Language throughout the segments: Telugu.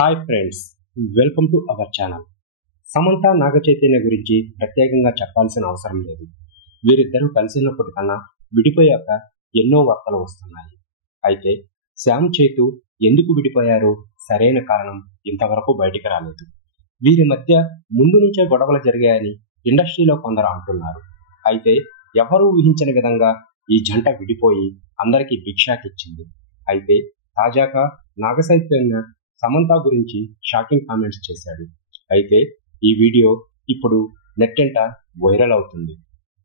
Hi friends, welcome to our channel. Samantha Naga Chaitanya గురించి ప్రత్యేకంగా చెప్పాల్సిన అవసరం లేదు. వీరిద్దరూ కలిసినప్పటి కన్నా విడిపోయాక ఎన్నో వార్తలు వస్తున్నాయి. అయితే శ్యామ్ చైతు ఎందుకు విడిపోయారో సరైన కారణం ఇంతవరకు బయటికి రాలేదు. వీరి మధ్య ముందు నుంచే గొడవలు జరిగాయని ఇండస్ట్రీలో కొందరు అంటున్నారు. అయితే ఎవరూ ఊహించని విధంగా ఈ జంట విడిపోయి అందరికీ బిగ్ షాక్ ఇచ్చింది. అయితే తాజాగా నాగచైతన్య సమంత గురించి షాకింగ్ కామెంట్స్ చేశాడు. అయితే ఈ వీడియో ఇప్పుడు నెట్టింట వైరల్ అవుతుంది.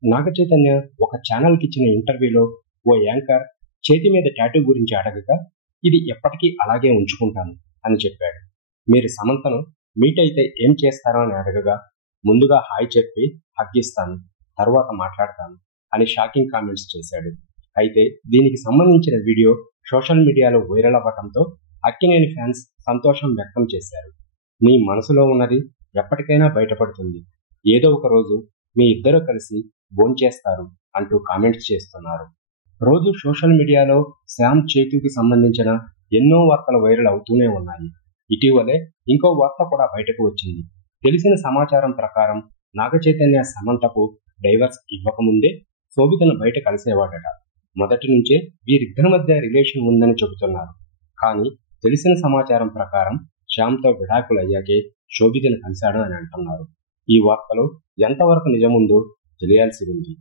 నాగచైతన్య ఒక ఛానల్కి ఇచ్చిన ఇంటర్వ్యూలో ఓ యాంకర్ చేతి మీద టాటూ గురించి అడగగా, ఇది ఎప్పటికీ అలాగే ఉంచుకుంటాను అని చెప్పాడు. మీరు సమంతను మీట్ అయితే ఏం చేస్తారో అని అడగగా, ముందుగా హాయ్ చెప్పి హగ్గిస్తాను, తర్వాత మాట్లాడతాను అని షాకింగ్ కామెంట్స్ చేశాడు. అయితే దీనికి సంబంధించిన వీడియో సోషల్ మీడియాలో వైరల్ అవ్వడంతో అక్కినేని ఫ్యాన్స్ సంతోషం వ్యక్తం చేశారు. మీ మనసులో ఉన్నది ఎప్పటికైనా బయటపడుతుంది, ఏదో ఒక రోజు మీ ఇద్దరు కలిసి భోంచేస్తారు అంటూ కామెంట్స్ చేస్తున్నారు. రోజు సోషల్ మీడియాలో శ్యామ్ చైతుకి సంబంధించిన ఎన్నో వార్తలు వైరల్ అవుతూనే ఉన్నాయి. ఇటీవలే ఇంకో వార్త కూడా బయటకు వచ్చింది. తెలిసిన సమాచారం ప్రకారం నాగచైతన్య సమంతకు డైవర్స్ ఇవ్వకముందే శోభితను బయట కలిసేవాడట. మొదటి నుంచే వీరిద్దరి మధ్య రిలేషన్ ఉందని చెబుతున్నారు. కానీ తెలిసిన సమాచారం ప్రకారం శ్యామ్తో విడాకులు అయ్యాకే శోభితను కలిశాడు అని అంటున్నారు. ఈ వార్తలో ఎంతవరకు నిజముందో తెలియాల్సి ఉంది.